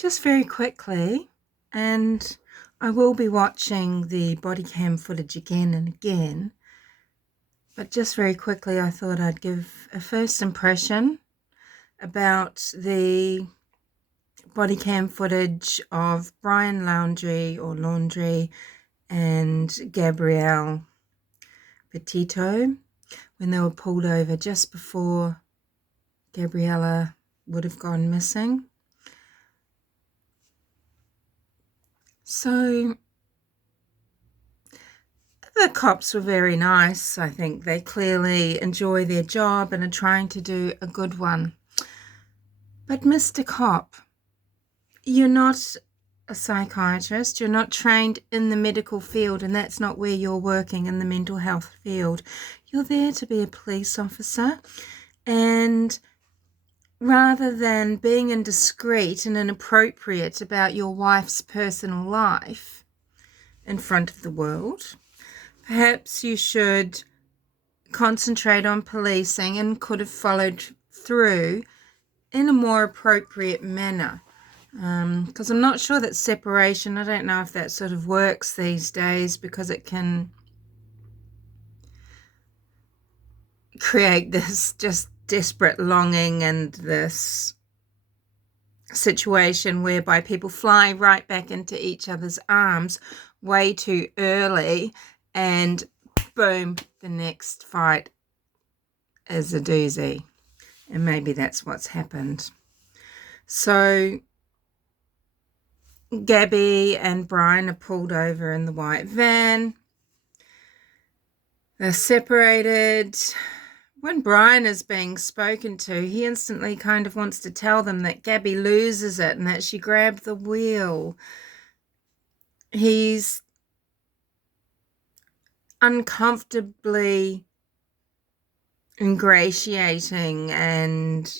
just very quickly, and I will be watching the body cam footage again and again, but just very quickly I thought I'd give a first impression about the body cam footage of Brian Laundrie and Gabby Petito when they were pulled over just before Gabriella would have gone missing. So the cops were very nice. I think they clearly enjoy their job and are trying to do a good one. But Mr. Cop, you're not a psychiatrist, you're not trained in the medical field, and that's not where you're working, in the mental health field. You're there to be a police officer, and rather than being indiscreet and inappropriate about your wife's personal life in front of the world, perhaps you should concentrate on policing and could have followed through in a more appropriate manner. Because I'm not sure that separation, I don't know if that sort of works these days, because it can create this just desperate longing and this situation whereby people fly right back into each other's arms way too early, and boom, the next fight is a doozy. And maybe that's what's happened. So Gabby and Brian are pulled over in the white van. They're separated. When Brian is being spoken to, he instantly kind of wants to tell them that Gabby loses it and that she grabbed the wheel. He's uncomfortably ingratiating and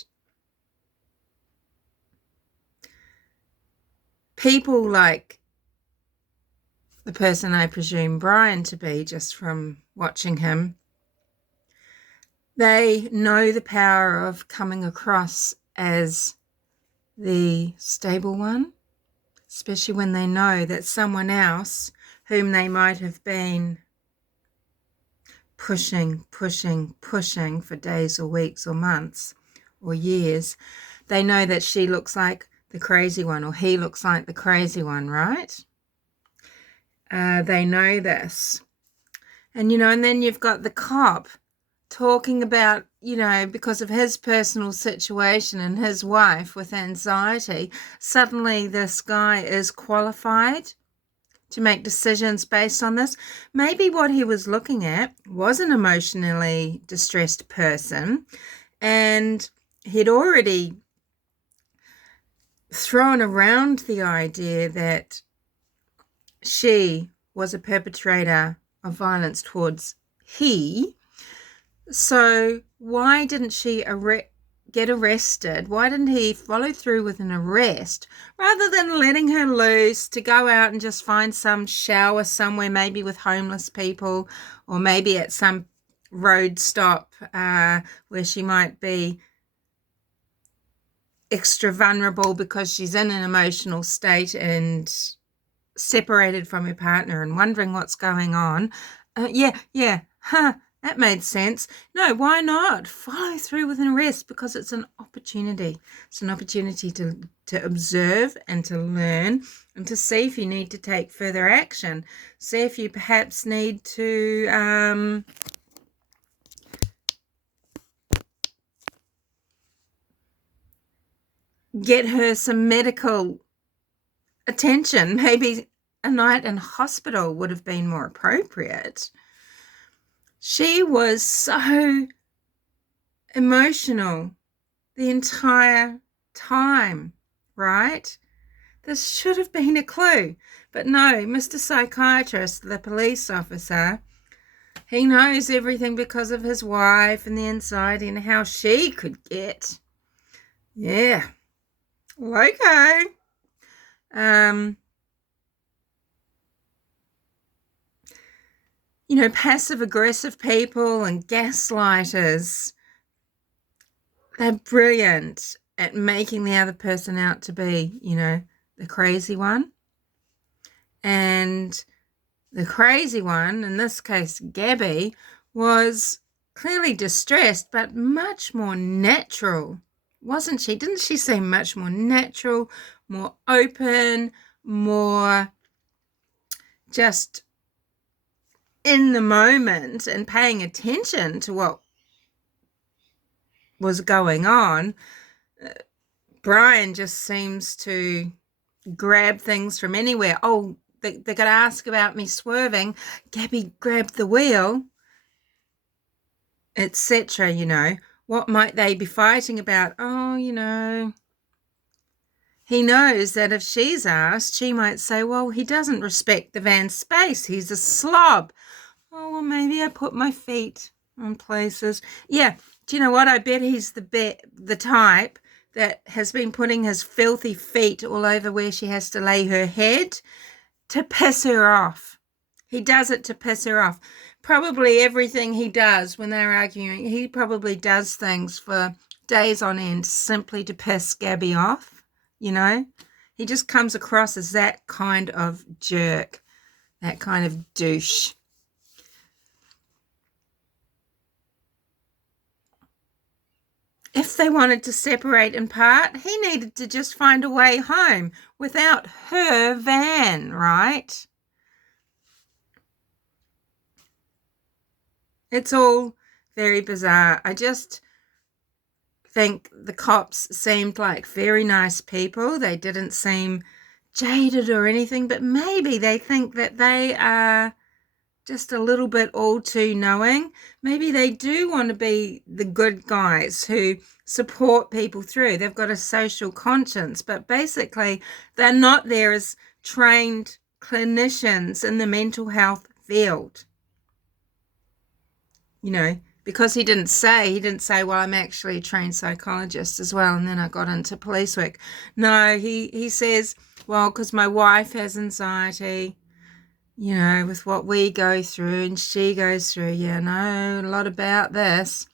people like the person I presume Brian to be, just from watching him, they know the power of coming across as the stable one, especially when they know that someone else whom they might have been pushing for days or weeks or months or years, they know that she looks like the crazy one or he looks like the crazy one, right? They know this. And, and then you've got the cop talking about, because of his personal situation and his wife with anxiety, suddenly this guy is qualified to make decisions based on this. Maybe what he was looking at was an emotionally distressed person, and he'd already thrown around the idea that she was a perpetrator of violence towards he. So why didn't she get arrested? Why didn't he follow through with an arrest rather than letting her loose to go out and just find some shower somewhere, maybe with homeless people, or maybe at some road stop where she might be extra vulnerable because she's in an emotional state and separated from her partner and wondering what's going on. That made sense. No, why not follow through with an arrest? Because it's an opportunity. It's an opportunity to observe and to learn and to see if you need to take further action. See if you perhaps need to get her some medical attention. Maybe a night in hospital would have been more appropriate. She was so emotional the entire time, right? This should have been a clue. But no, Mr. Psychiatrist, the police officer, he knows everything because of his wife and the anxiety and how she could get. Yeah. Okay. Passive-aggressive people and gaslighters, they're brilliant at making the other person out to be, the crazy one. And the crazy one, in this case Gabby, was clearly distressed, but much more natural, wasn't she? Didn't she seem much more natural, more open, more just in the moment and paying attention to what was going on? Brian just seems to grab things from anywhere. Oh, they're going to ask about me swerving. Gabby grabbed the wheel, etc. What might they be fighting about? Oh, he knows that if she's asked, she might say, well, he doesn't respect the van's space. He's a slob. Oh, well, maybe I put my feet on places. Yeah, do you know what? I bet he's the type that has been putting his filthy feet all over where she has to lay her head to piss her off. He does it to piss her off. Probably everything he does when they're arguing, he probably does things for days on end simply to piss Gabby off, He just comes across as that kind of jerk, that kind of douche. If they wanted to separate and part, he needed to just find a way home without her van, right? It's all very bizarre. I just think the cops seemed like very nice people. They didn't seem jaded or anything, but maybe they think that they are just a little bit all too knowing. Maybe they do want to be the good guys who support people through. They've got a social conscience, but basically they're not there as trained clinicians in the mental health field. Because he didn't say, well, I'm actually a trained psychologist as well, and then I got into police work. No, he says, well, because my wife has anxiety, with what we go through and she goes through. Yeah, I know a lot about this.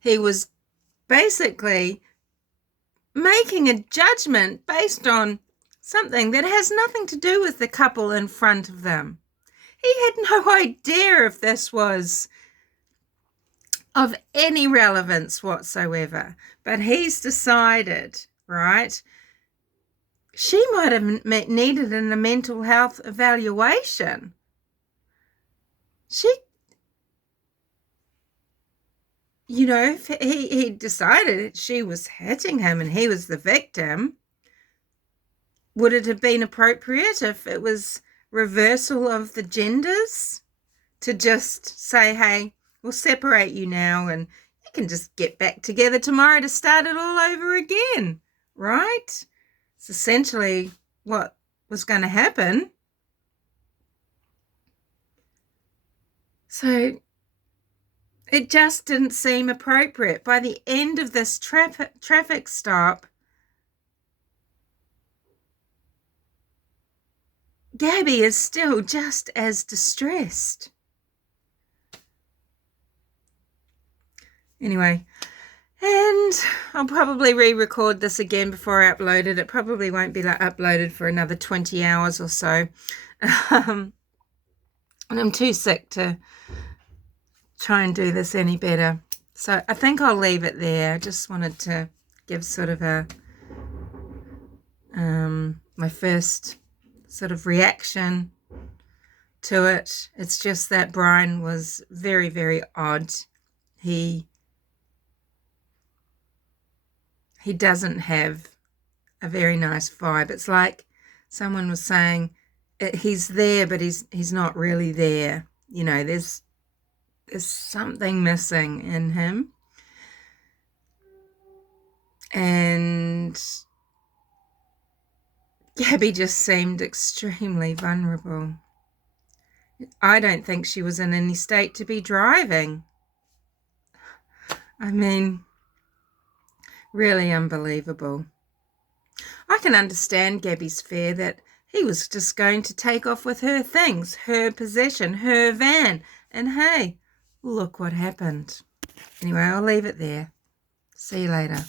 He was basically making a judgment based on something that has nothing to do with the couple in front of them. He had no idea if this was of any relevance whatsoever, but he's decided, right? She might have needed a mental health evaluation. He decided she was hitting him and he was the victim. Would it have been appropriate if it was reversal of the genders to just say, hey, we'll separate you now and you can just get back together tomorrow to start it all over again, right? It's essentially what was going to happen. So it just didn't seem appropriate. By the end of this traffic stop, Gabby is still just as distressed. Anyway, and I'll probably re-record this again before I upload it. It probably won't be uploaded for another 20 hours or so. And I'm too sick to try and do this any better. So I think I'll leave it there. I just wanted to give sort of a my first sort of reaction to it. It's just that Brian was very, very odd. He doesn't have a very nice vibe. It's like someone was saying, he's there, but he's not really there. There's something missing in him. And Gabby just seemed extremely vulnerable. I don't think she was in any state to be driving. I mean, really unbelievable. I can understand Gabby's fear that he was just going to take off with her things, her possession, her van. And hey, look what happened. Anyway, I'll leave it there. See you later.